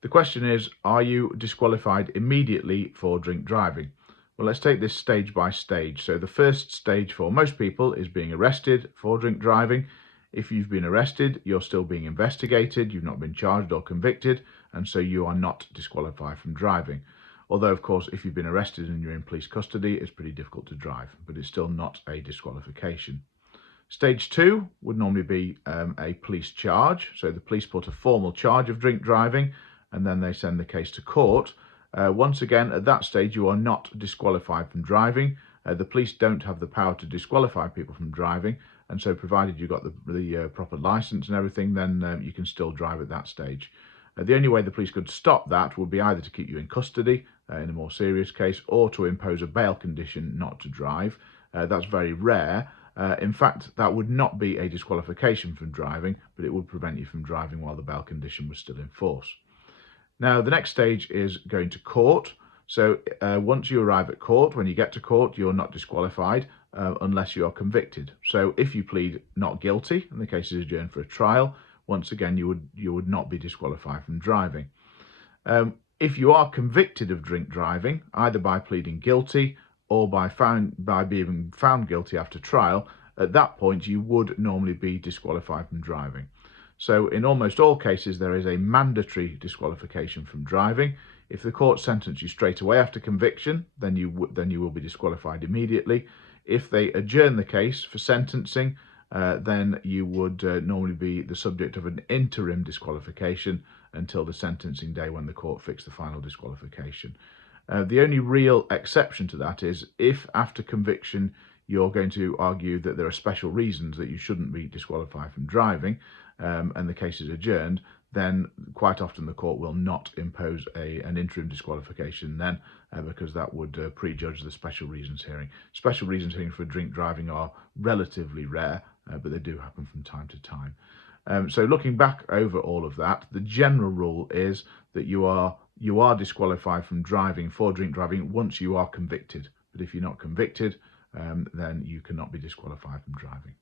The question is, are you disqualified immediately for drink driving? Well, let's take this stage by stage. So the first stage for most people is being arrested for drink driving. If you've been arrested, you're still being investigated, you've not been charged or convicted, and so you are not disqualified from driving. Although, of course, if you've been arrested and you're in police custody, it's pretty difficult to drive, but it's still not a disqualification. Stage 2 would normally be a police charge. So the police put a formal charge of drink driving and then they send the case to court. Once again, at that stage, you are not disqualified from driving. The police don't have the power to disqualify people from driving, and so provided you've got the proper licence and everything, then you can still drive at that stage. The only way the police could stop that would be either to keep you in custody in a more serious case, or to impose a bail condition not to drive. That's very rare. In fact, that would not be a disqualification from driving, but it would prevent you from driving while the bail condition was still in force. Now, the next stage is going to court. So once you arrive at court, when you get to court, you're not disqualified unless you are convicted. So if you plead not guilty and the case is adjourned for a trial, once again, you would not be disqualified from driving. If you are convicted of drink driving, either by pleading guilty or by being found guilty after trial, at that point you would normally be disqualified from driving. So in almost all cases, there is a mandatory disqualification from driving. If the court sentence you straight away after conviction, then you will be disqualified immediately. If they adjourn the case for sentencing, then you would normally be the subject of an interim disqualification until the sentencing day when the court fixed the final disqualification. The only real exception to that is if after conviction you're going to argue that there are special reasons that you shouldn't be disqualified from driving, and the case is adjourned, then quite often the court will not impose an interim disqualification then, because that would prejudge the special reasons hearing. Special reasons hearing for drink driving are relatively rare, but they do happen from time to time. So looking back over all of that, the general rule is that you are disqualified from driving for drink driving once you are convicted. But if you're not convicted, then you cannot be disqualified from driving.